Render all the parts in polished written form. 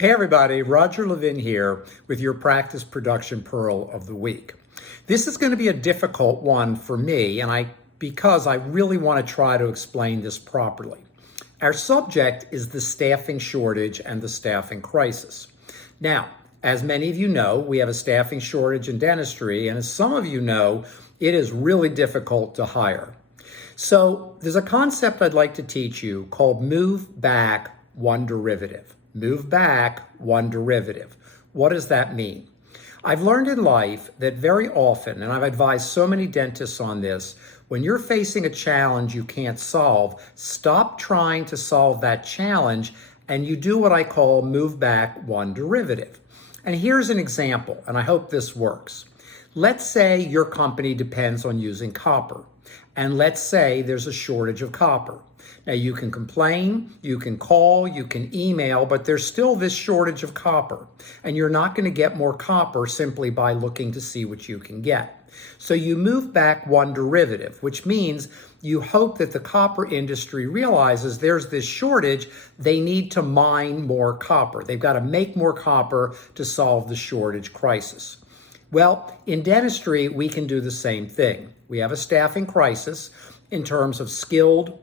Hey everybody, Roger Levin here with your Practice Production Pearl of the Week. This is going to be a difficult one for me, because I really want to try to explain this properly. Our subject is the staffing shortage and the staffing crisis. Now, as many of you know, we have a staffing shortage in dentistry, and as some of you know, it is really difficult to hire. So there's a concept I'd like to teach you called move back one derivative. Move back one derivative. What does that mean? I've learned in life that very often, and I've advised so many dentists on this, when you're facing a challenge you can't solve, stop trying to solve that challenge and you do what I call move back one derivative. And here's an example, and I hope this works. Let's say your company depends on using copper, and let's say there's a shortage of copper. Now you can complain, you can call, you can email, but there's still this shortage of copper, and you're not going to get more copper simply by looking to see what you can get. So you move back one derivative, which means you hope that the copper industry realizes there's this shortage, they need to mine more copper. They've got to make more copper to solve the shortage crisis. Well, in dentistry, we can do the same thing. We have a staffing crisis in terms of skilled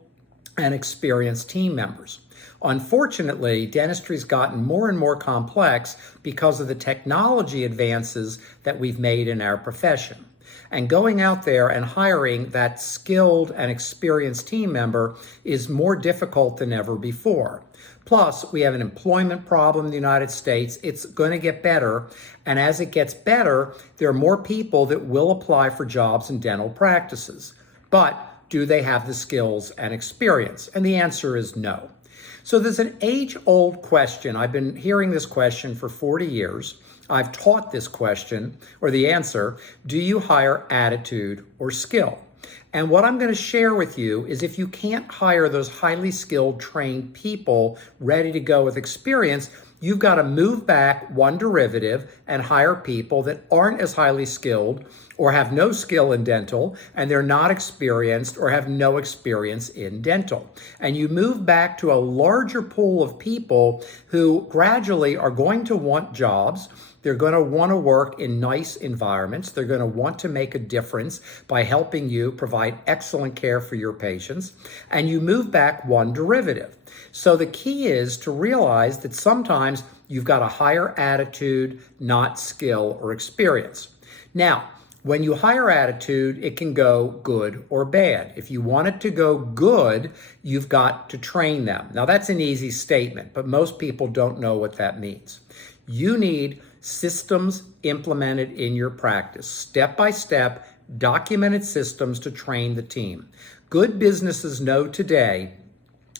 and experienced team members. Unfortunately, dentistry's gotten more and more complex because of the technology advances that we've made in our profession. And going out there and hiring that skilled and experienced team member is more difficult than ever before. Plus, we have an employment problem in the United States. It's going to get better. And as it gets better, there are more people that will apply for jobs in dental practices. But do they have the skills and experience? And the answer is no. So there's an age-old question. I've been hearing this question for 40 years. I've taught this question, or the answer, do you hire attitude or skill? And what I'm going to share with you is if you can't hire those highly skilled, trained people ready to go with experience, you've got to move back one derivative and hire people that aren't as highly skilled or have no skill in dental, and they're not experienced or have no experience in dental. And you move back to a larger pool of people who gradually are going to want jobs. They're going to want to work in nice environments. They're going to want to make a difference by helping you provide excellent care for your patients. And you move back one derivative. So the key is to realize that sometimes you've got a higher attitude, not skill or experience. Now, when you hire attitude, it can go good or bad. If you want it to go good, you've got to train them. Now, that's an easy statement, but most people don't know what that means. You need systems implemented in your practice, step-by-step, documented systems to train the team. Good businesses know today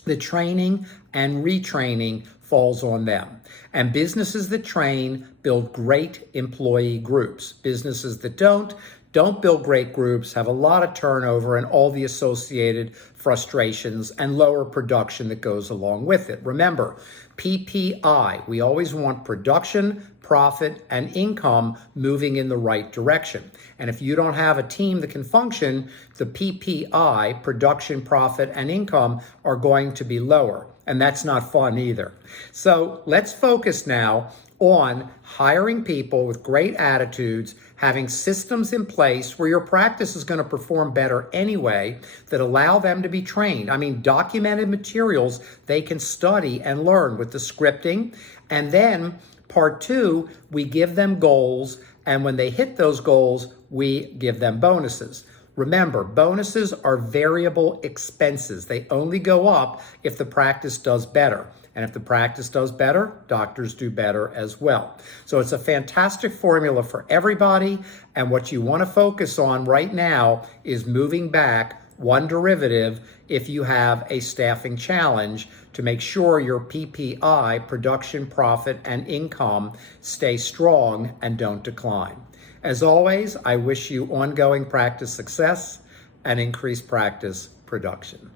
that training and retraining falls on them. And businesses that train build great employee groups. Businesses that don't build great groups, have a lot of turnover and all the associated frustrations and lower production that goes along with it. Remember, PPI, we always want production, profit, and income moving in the right direction. And if you don't have a team that can function, the PPI, production, profit, and income, are going to be lower. And that's not fun either. So let's focus now on hiring people with great attitudes, having systems in place where your practice is going to perform better anyway that allow them to be trained. I mean, documented materials they can study and learn with the scripting. And then part two, we give them goals. And when they hit those goals, we give them bonuses. Remember, bonuses are variable expenses. They only go up if the practice does better. And if the practice does better, doctors do better as well. So it's a fantastic formula for everybody. And what you want to focus on right now is moving back one derivative if you have a staffing challenge to make sure your PPI, production, profit, and income stay strong and don't decline. As always, I wish you ongoing practice success and increased practice production.